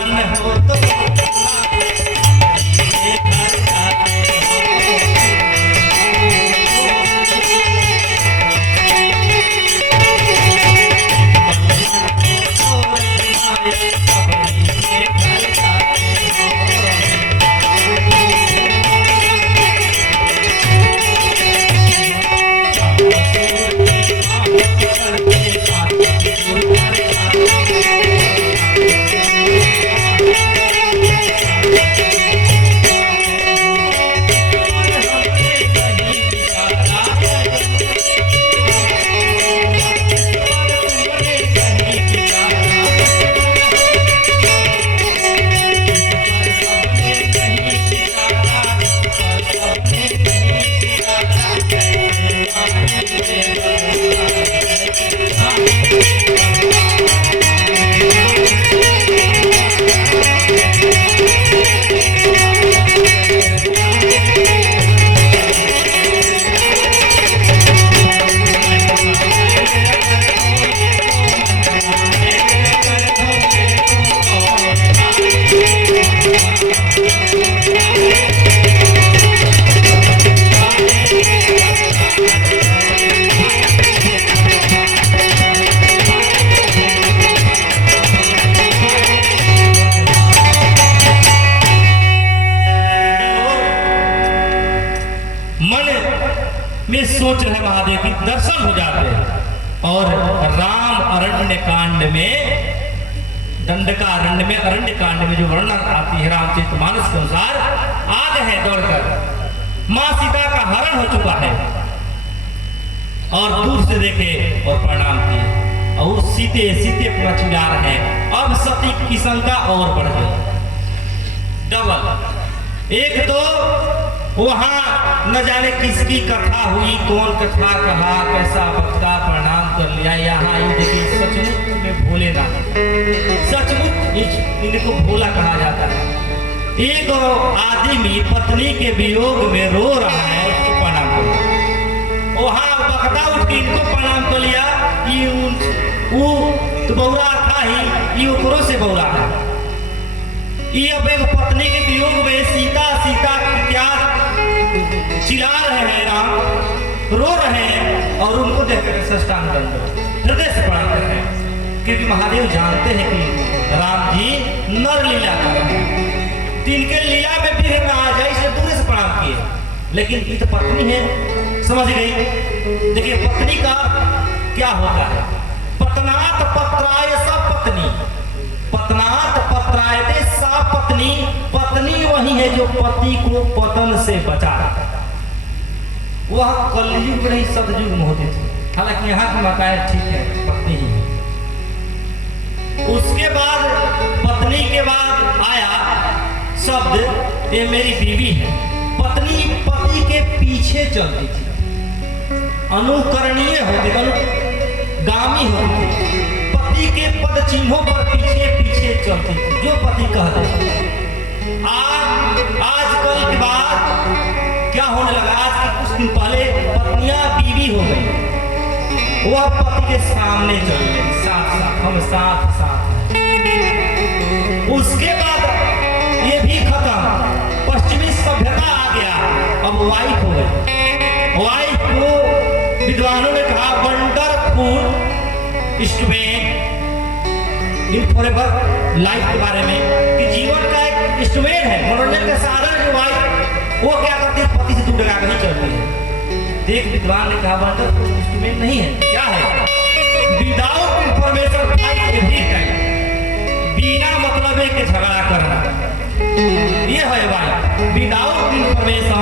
मन हो तो में सोच रहे महादेव की दर्शन हो जाते हैं। और राम अरण्य कांड में दंडका अरण्य में अरण्य कांड में जो वर्णन आती है रामचरितमानस के अनुसार, आ गए हैं दौड़कर, मां सीता का हरण हो चुका है और दूर से देखे और प्रणाम किए और सीते सीते पूरा चिल्ला रहे हैं। अब सती की शंका और बढ़ गई डबल। एक तो वहां न जाने किसकी कथा हुई, कौन कथा कहा, कैसा वक्ता प्रणाम कर लिया। यहाँ देखिए सचमुच में भोले ना, सचमुच इनको भोला कहा जाता है। एक आदमी पत्नी के वियोग में रो रहा है, उसको प्रणाम कर लिया। वहां वक्ता उठ के इनको प्रणाम कर लिया। वो तो बौरा था ही, ये ओकरों से बौरा है। ये अब एक पत्नी के वियोग में सीता सीता क्या चिल्ला रहे हैं, राम रो रहे हैं और उनको देखकर साष्टांग दंड हृदय से प्रणाम कर रहे हैं, क्योंकि महादेव जानते हैं कि राम जी नर लीला कर रहे हैं, इनके लीला में भी में आ जाए इसलिए दूर से प्रणाम किए। लेकिन ये तो पत्नी है, समझ गई। देखिए पत्नी का क्या होता है, पतनात पत्राय सब पत्नी, पतनात पत्रायते सा पत्नी। पत्नी वही है जो पति को पतन से बचाता है। वह कलयुग में नहीं सतयुग में होती थी, हालांकि यहाँ की माताएं ठीक है, पत्नी ही है। उसके बाद पत्नी के बाद आया शब्द ये मेरी बीवी है। पत्नी पति के पीछे चलती थी, अनुकरणीय होती, अनुगामी होती, पति के पद चिन्हों पर पीछे पीछे चलती थी, जो पति कहते। आजकल के बाद क्या होने लगा, आज के कुछ दिन पहले पत्नियां बीवी हो गई, वह पति के सामने चल गई, साथ साथ हम साथ साथ हैं। उसके बाद ये भी खत्म, पश्चिमी सभ्यता आ गया, अब वाइफ हो गई। वाइफ को विद्वानों ने कहा wonderful instrument in forever life के बारे में, कि जीवन का एक इंस्ट्रूमेंट है, मनोरंजन का साधन जो वाइफ वो क्या करती है, पति से दूर लगा कर ही चलती है। एक विद्वान ने कहा वंडरफुल इंस्ट्रूमेंट नहीं है, क्या है, without information fight every time, बिना मतलब के झगड़ा करना, ये है wife. Without information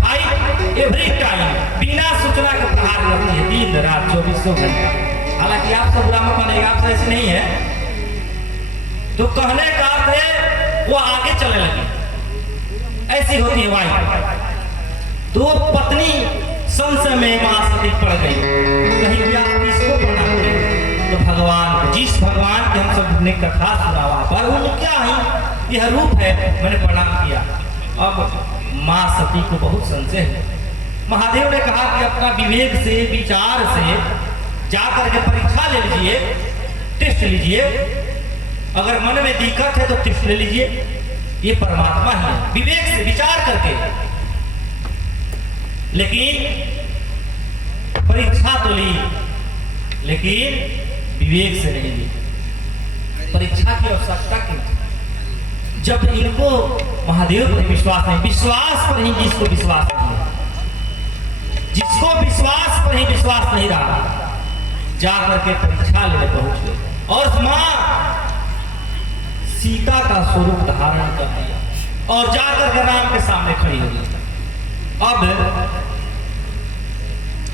fight every time, बिना सूचना के प्रहार करती है दिन रात 24 घंटा। हालांकि आप सब बुरा मत मानिएगा, आप ऐसे नहीं है, तो कहने का अर्थ है वो आगे चलने लगी, ऐसी होती है वाइफ। तो पत्नी संशय में मां सती पड़ गई, कहीं भी आप किसको प्रणाम करें, तो भगवान, जिस भगवान की हम सब ने कथा सुना वहां पर, वो क्या है, यह रूप है, मैंने प्रणाम किया। अब मां सती को बहुत संशय है। महादेव ने कहा कि अपना विवेक से, विचार से जाकर के परीक्षा ले लीजिए, टेस्ट लीजिए, अगर मन में दिक्कत है तो टिप्स ले लीजिए, ये परमात्मा ही है, विवेक से विचार करके। लेकिन परीक्षा तो ली, लेकिन विवेक से नहीं ली। परीक्षा की आवश्यकता क्यों? जब इनको महादेव पर विश्वास नहीं, विश्वास पर ही जिसको विश्वास नहीं है, जिसको विश्वास पर ही विश्वास नहीं रहा, जाकर के परीक्षा लेने पहुंच गए और मां सीता का स्वरूप धारण कर लिया और जाकर के राम के सामने खड़ी हो गई। अब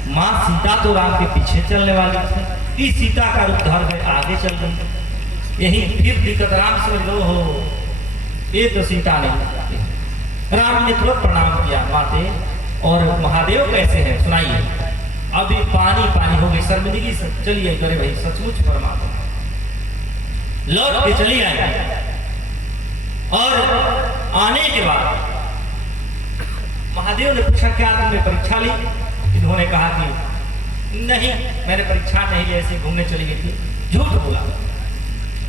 मां सीता तो राम के पीछे चलने वाली थी, इस सीता का रूप धारण कर आगे चल गई। यही फिर दिक्कत, राम समझ लो हो ये तो सीता नहीं। राम ने तुरंत प्रणाम किया, माते और महादेव कैसे हैं सुनाइए। अभी पानी पानी हो गई, शर्मिंदगी से चलिए करे भाई, सचमुच परमात्मा। लौट के चली आई और आने के बाद महादेव ने पूछा क्या तुमने परीक्षा ली? इन्होंने कहा कि नहीं, मैंने परीक्षा नहीं ली, ऐसे घूमने चली गई थी। झूठ बोला।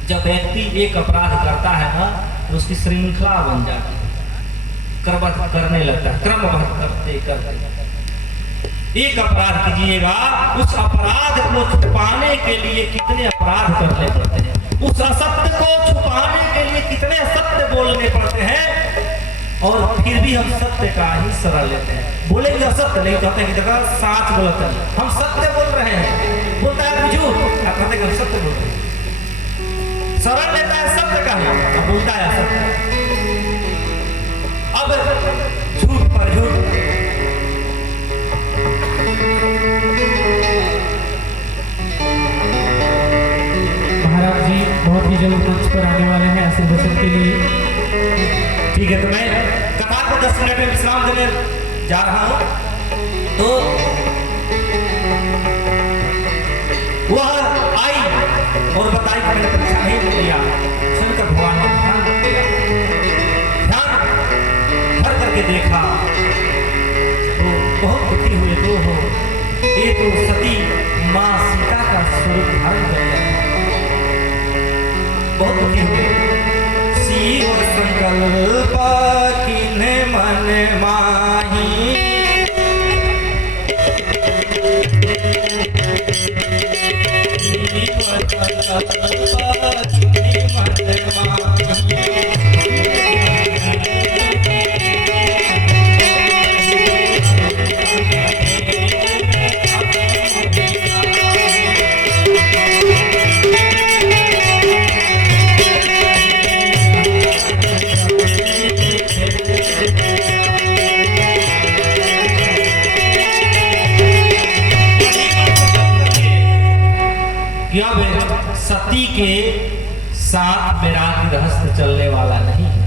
जब व्यक्ति एक अपराध करता है ना तो उसकी श्रृंखला बन जाती है, क्रमबद्ध करने लगता है, क्रमबद्ध करते करते एक अपराध कीजिएगा, उस अपराध को छुपाने के लिए कितने अपराध करने पड़ते हैं, उस असत्य को छुपाने के लिए कितने सत्य बोलने पड़ते हैं, और फिर भी हम सत्य का ही शरण लेते हैं। बोलेंगे असत्य नहीं, कहते हैं कि जगह साच बोलते हैं, हम सत्य बोल रहे हैं, बोलता है झूठ, कहते हैं हम सत्य बोल रहे हैं। शरण लेता है सत्य का है, अब बोलता है असत्य। अब झूठ पर झूठ। महाराज जी बहुत ही जल्द मंच पर आने वाले हैं आशीर्वचन के लिए। ठीक है, तो मैं कथा को 10 मिनट में विश्राम देने जा रहा हूं। तो वह आई और बताई कि मैंने परीक्षा नहीं लिया। शंकर भगवान ने ध्यान किया, ध्यान भर करके देखा तो बहुत दुखी हुए। तो हो ये तो सती मां सीता का स्वरूप धारण कर लिया, बहुत दुखी हुए। शिव संकल्प किन्हे मन माही, शिव संकल्प किन्हे मन माही। सती के साथ मेरा गृहस्थ चलने वाला नहीं है।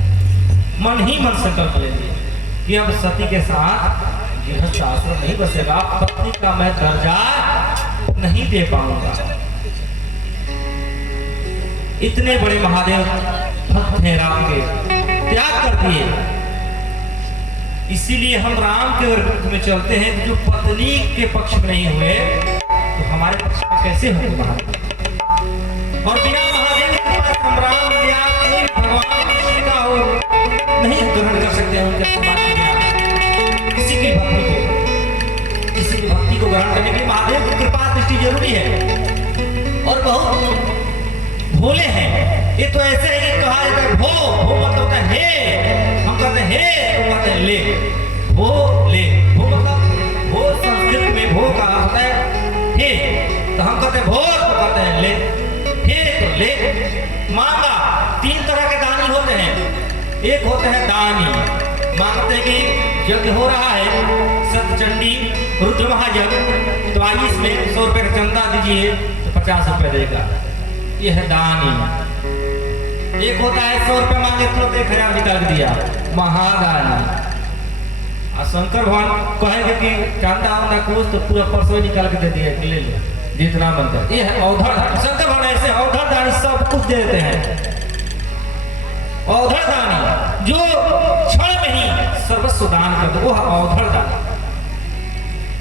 मन ही मन संकल्प ले लिया कि अब सती के साथ गृहस्थ आश्रम नहीं बसेगा, पत्नी का मैं दर्जा नहीं दे पाऊंगा। इतने बड़े महादेव भक्त हैं राम के, त्याग कर दिए। इसीलिए हम राम के विरुद्ध में चलते हैं। जो पत्नी के पक्ष में नहीं हुए तो हमारे पक्ष में कैसे होंगे महादेव? और बिना महादेव के पास हम राम या कोई भगवान किसी का हो नहीं ग्रहण कर सकते हैं। उनके समाज के बिना किसी की भक्ति को, किसी की भक्ति को ग्रहण करने के लिए महादेव की कृपा दृष्टि जरूरी है। और बहुत भोले हैं। ये तो ऐसे है कि कहा जाता है भो मतलब होता है हे, हम कहते हैं हे तो कहते हैं ले, भो ले। भो मतलब भो संस्कृत में भो का होता है हे, तो हम कहते हैं भो तो कहते हैं ले, हे तो ले। मांगा 3 तरह के दानी होते हैं। एक होते हैं दानी, मांगते हैं कि यज्ञ हो रहा है, सतचंडी रुद्र महायज्ञ, तो आइए इसमें 100 रुपए का चंदा दीजिए तो 50 रुपए देगा, ये है दानी। एक होता है 100 रुपए मांगे तो 1000 निकाल दिया, महादानी। और शंकर भगवान कहेंगे कि चांदा वांदा कुछ तो पूरा परसों निकाल के दे दिया, ले लो जितना बनता है। ये है औधड़ दानी। शंकर भगवान ऐसे औधड़ दानी सब कुछ देते हैं। औधड़ दानी जो क्षण में ही सर्वस्व दान कर दो, वो है औधड़ दानी।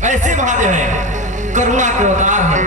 ऐसे महादेव है, करुणा के अवतार है।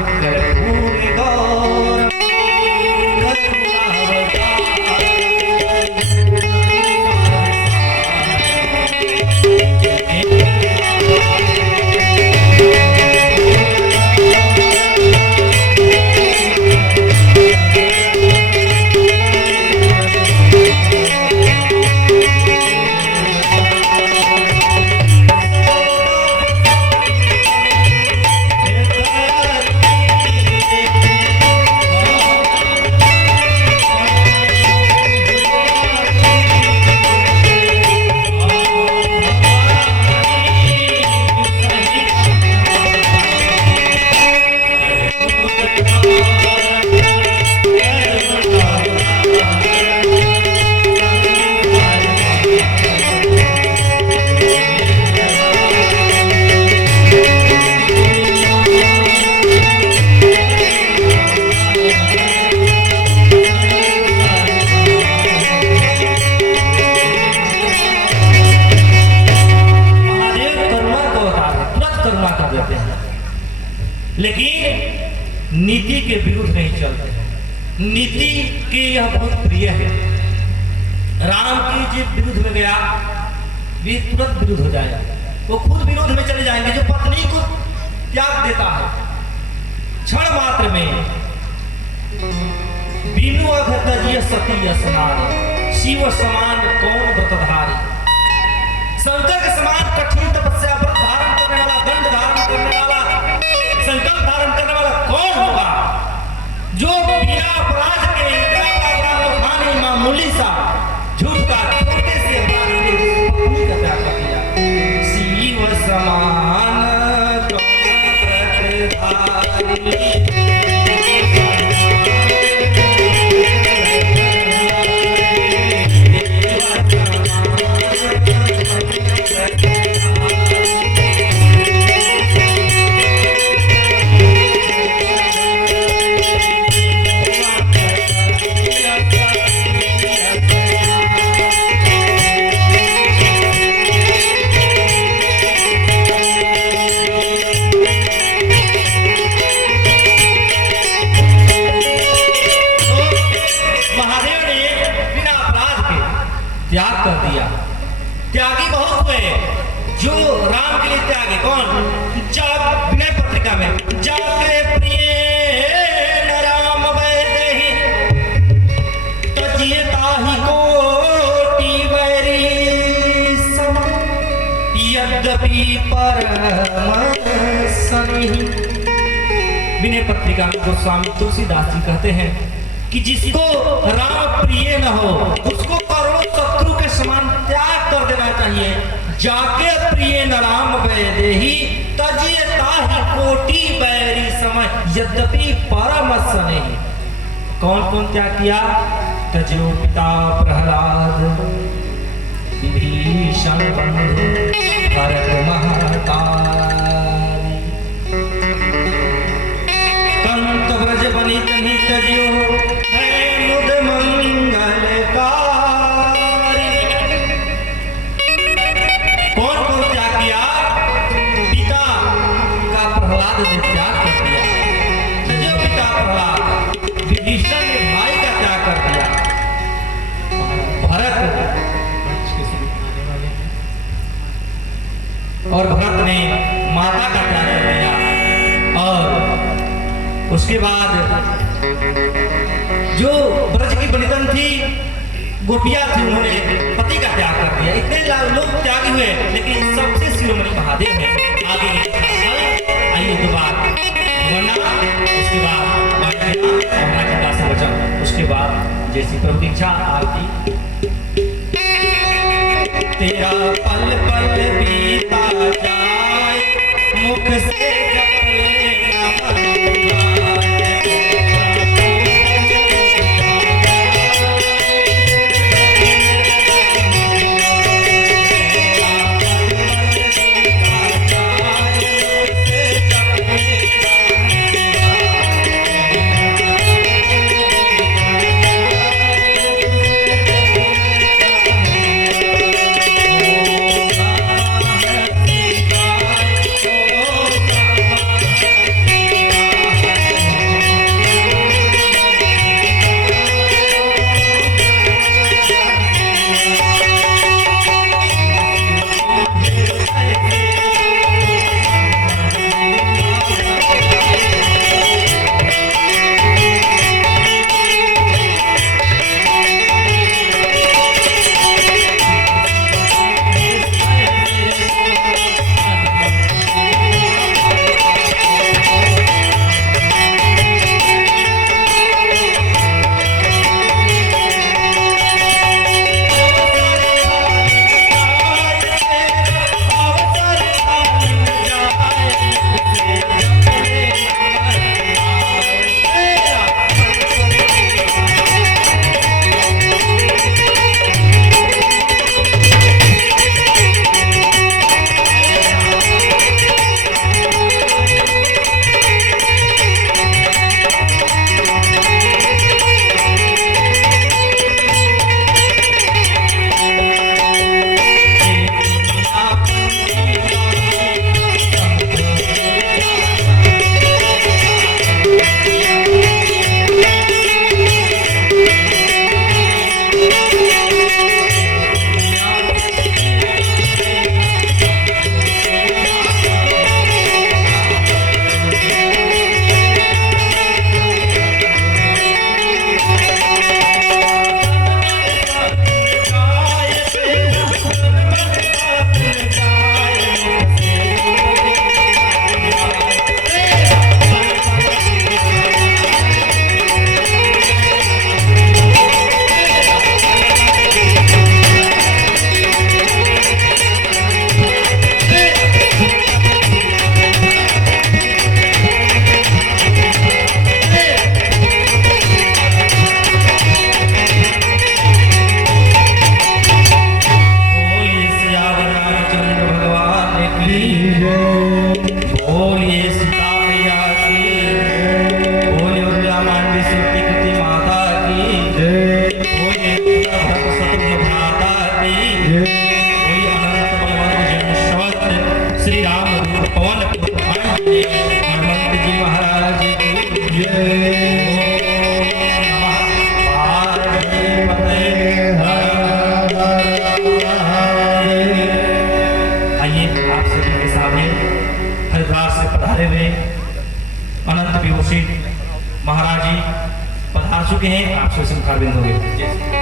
लेकिन नीति के विरुद्ध नहीं चलते। नीति के यह बहुत प्रिय है। राम की जो विरुद्ध में गया वे तुरंत विरुद्ध हो जाएगा, वो खुद विरोध में चले जाएंगे। जो पत्नी को त्याग देता है क्षण मात्र में, बिनु अघतजिय सती स्नान, शिव समान कौन व्रतधारी। शंकर के समान कठिन तपस्या व्रत धारण करने वाला, दंड धारण करने वाला, संकल्प धारण करने वाला कौन होगा जो बिना अपराध के इतना मामूली सा झूठ का छोटे से अपनी का त्याग कर दिया। शिव समान कौन व्रतधारी। त्याग कर दिया। त्यागी बहुत हुए जो राम के लिए त्यागे। कौन? जब विनय पत्रिका में जाके प्रिय न राम वैदेहि तजिए ताहि कोटि वैरी सम यद्यपि परम सनिहि। विनय पत्रिका में गोस्वामी तुलसीदास जी कहते हैं कि जिसको राम प्रिय न हो उसको करोड़ों शत्रु के समान त्याग कर देना चाहिए। जाके प्रिय न राम वैदेहि तजिए ताहि कोटि बैरी समय यद्यपि परम स्नेहि। कौन कौन त्याग किया? तजो पिता प्रहलाद, विभीषण बंधु भरत महतारी, कंत ब्रज बनित नित ज्यो ने त्याग कर दिया। जो पिता प्रहलाद, विभीषण ने भाई का त्याग कर दिया। भरत और भरत ने माता का त्याग कर दिया। और उसके बाद जो ब्रज की बनितन थी, गोपियां थी, उन्होंने पति का त्याग कर दिया। इतने लोग त्यागी हुए, लेकिन सबसे शिरोमणि महादेव है। आगे आइए तो बात वरना उसके बाद से बचा। उसके बाद जैसी प्रभु इच्छा आरती। तेरा पल पल बीता जाए मुख से चुके हैं, आप से मुखारबिंद हो गए।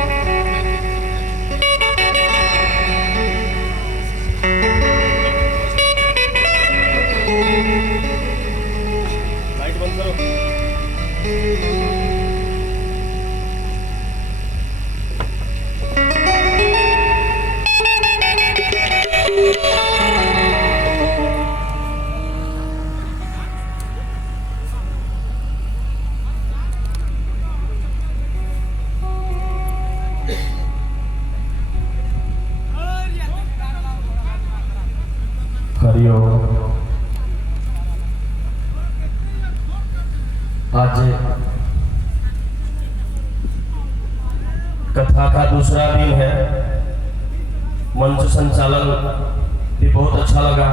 हरिओम। आज कथा का दूसरा दिन है। मंच संचालन भी बहुत अच्छा लगा,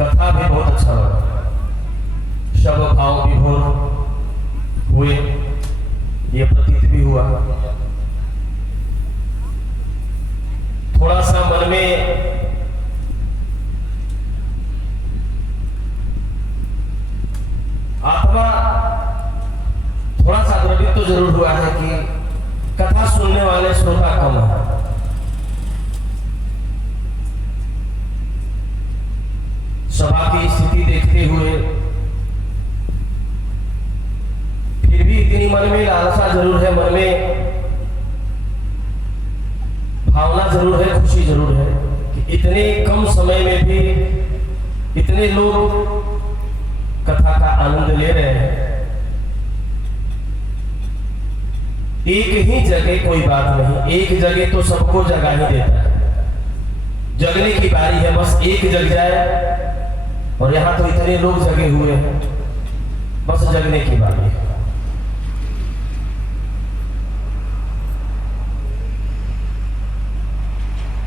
कथा भी बहुत अच्छा लगा, सब भाव विभोर हुए, ये प्रतीत भी हुआ। थोड़ा सा मन में आत्मा थोड़ा सा द्रवित तो जरूर हुआ है कि कथा सुनने वाले श्रोता कम है। सभा की स्थिति देखते हुए फिर भी इतनी मन में लालसा जरूर है, मन में भावना जरूर है, खुशी जरूर है कि इतने कम समय में भी इतने लोग कथा का आनंद ले रहे हैं। एक ही जगह कोई बात नहीं, एक जगह तो सबको जगा ही देता है। जगने की बारी है, बस एक जग जाए, और यहां तो इतने लोग जगे हुए हैं, बस जगने की बारी है।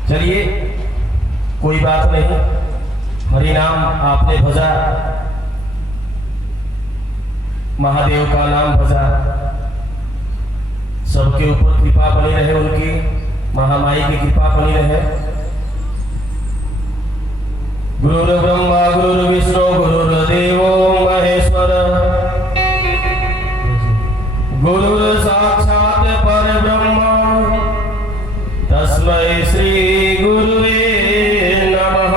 चलिए कोई बात नहीं, हरि नाम आपने भजा, महादेव का नाम भजा, सबके ऊपर कृपा बनी रहे, उनकी महामाई की कृपा बनी रहे। गुरु ब्रह्मा गुरु विष्णु गुरुर्देवो महेश्वर, गुरु साक्षात परब्रह्म, तस्मै श्री गुरुवे नमः।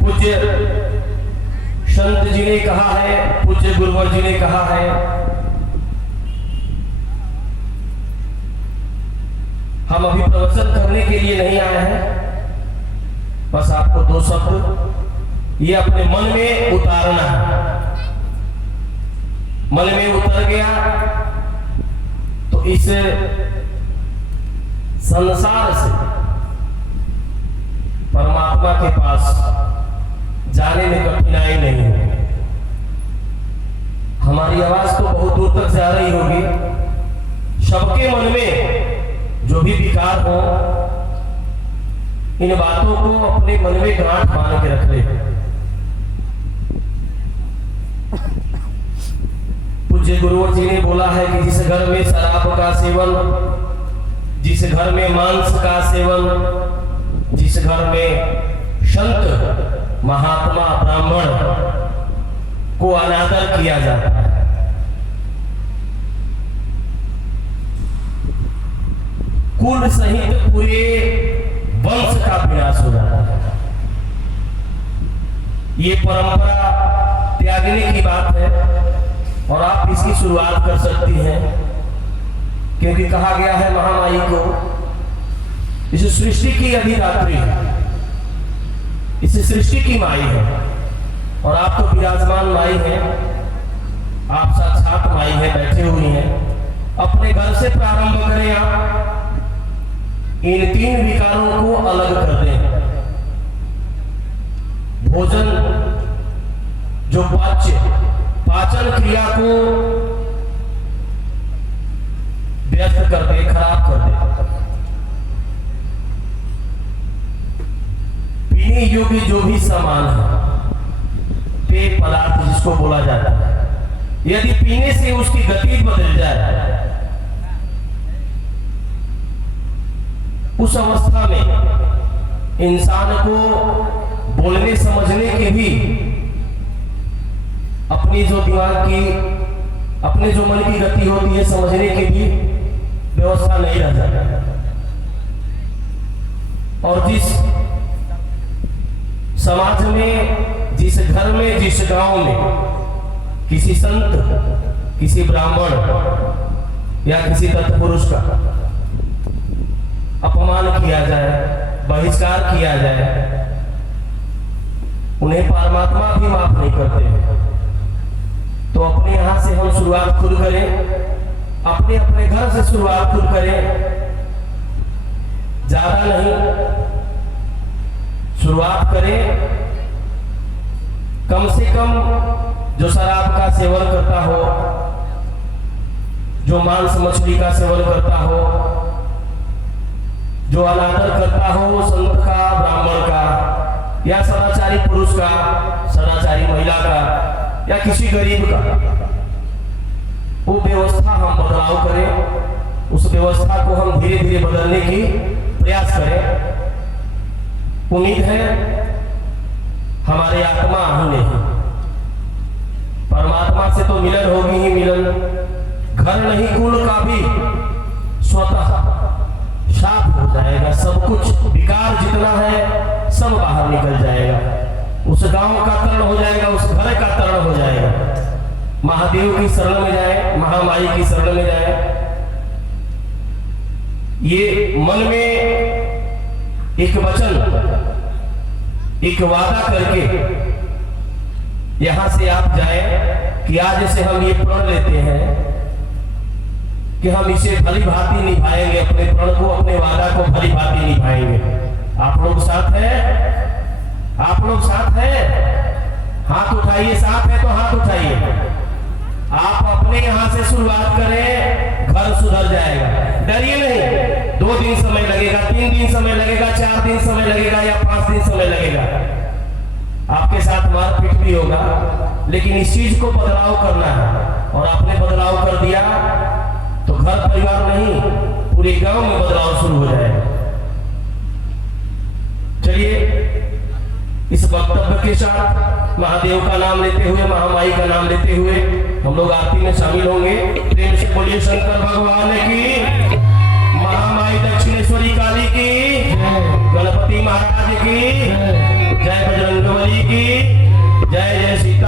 पूज्य संत जी ने कहा है, पूज्य गुरुवर जी ने कहा है, हम अभी प्रवचन करने के लिए नहीं आए हैं, बस आपको दो शब्द ये अपने मन में उतारना है। मन में उतर गया तो इस संसार से परमात्मा के पास जाने में कठिनाई नहीं होगी। हमारी आवाज तो बहुत दूर तक जा रही होगी। सबके मन में जो भी विकार हो, इन बातों को अपने मन में गांठ बांध के रख ले। पूज्य गुरुवर जी ने बोला है कि जिस घर में शराब का सेवन, जिस घर में मांस का सेवन, जिस घर में संत महात्मा ब्राह्मण को अनादर किया जाता है, कुल सहित पूरे वंश का विनाश हो जाता है। ये परंपरा त्यागने की बात है और आप इसकी शुरुआत कर सकती हैं, क्योंकि कहा गया है महामाई को इस सृष्टि की अधिरात्रि है, इस सृष्टि की माई है, और आप तो विराजमान माई हैं, आप साक्षात माई हैं, बैठे हुई हैं। अपने घर से प्रारंभ करें, आप इन तीन विकारों को अलग कर दें। भोजन जो पाचन क्रिया को व्यस्त कर दे, खराब कर दे। पीने योग्य जो भी सामान है, पेय पदार्थ जिसको बोला जाता है, यदि पीने से उसकी गति बदल जाए, उस अवस्था में इंसान को बोलने समझने की भी अपनी जो दिमाग की, अपने जो मन की गति होती है समझने की भी व्यवस्था नहीं रह जाती। और जिस समाज में, जिस घर में, जिस गांव में किसी संत, किसी ब्राह्मण या किसी तत्पुरुष का अपमान किया जाए, बहिष्कार किया जाए, उन्हें परमात्मा भी माफ नहीं करते। तो अपने यहां से हम शुरुआत खुद करें, अपने अपने घर से शुरुआत खुद करें, ज्यादा नहीं, शुरुआत करें। कम से कम जो शराब का सेवन करता हो, जो मांस मछली का सेवन करता हो, जो अनादर करता हो संत का, ब्राह्मण का, या सदाचारी पुरुष का, सदाचारी महिला का, या किसी गरीब का, वो व्यवस्था हम बदलाव करें, उस व्यवस्था को हम धीरे धीरे बदलने की प्रयास करें। उम्मीद है हमारे आत्मा ही नहीं, परमात्मा से तो मिलन होगी ही मिलन। घर नहीं, कुल का भी स्वतः साफ हो जाएगा। सब कुछ विकार जितना है सब बाहर निकल जाएगा। उस गांव का तरण हो जाएगा, उस घर का तरण हो जाएगा। महादेव की शरण में जाए, महामाई की शरण में जाए। ये मन में एक वचन, एक वादा करके यहां से आप जाएं कि आज से हम ये प्रण लेते हैं कि हम इसे भली भांति निभाएंगे, अपने प्रण को, अपने वादा को भली भांति निभाएंगे। आप लोग साथ हैं? आप लोग साथ हैं? हाथ उठाइए। साथ है तो हाथ उठाइए। आप अपने यहां से शुरुआत करें, घर सुधर जाएगा। डरिए नहीं। 2 दिन समय लगेगा, 3 दिन समय लगेगा, 4 दिन समय लगेगा या 5 दिन समय लगेगा। आपके साथ मारपीट भी होगा, लेकिन इस चीज को बदलाव करना है। और आपने बदलाव कर दिया तो घर परिवार नहीं, पूरे गांव में बदलाव शुरू हो जाएगा। चलिए इस वक्तव्य के साथ महादेव का नाम लेते हुए, महामाई का नाम लेते हुए हम लोग आरती में शामिल होंगे। प्रेम से बोलिए शंकर भगवान की, महामाई दक्षिणेश्वरी काली की, गणपति महाराज की, जय बजरंगबली की, जय जय सीता।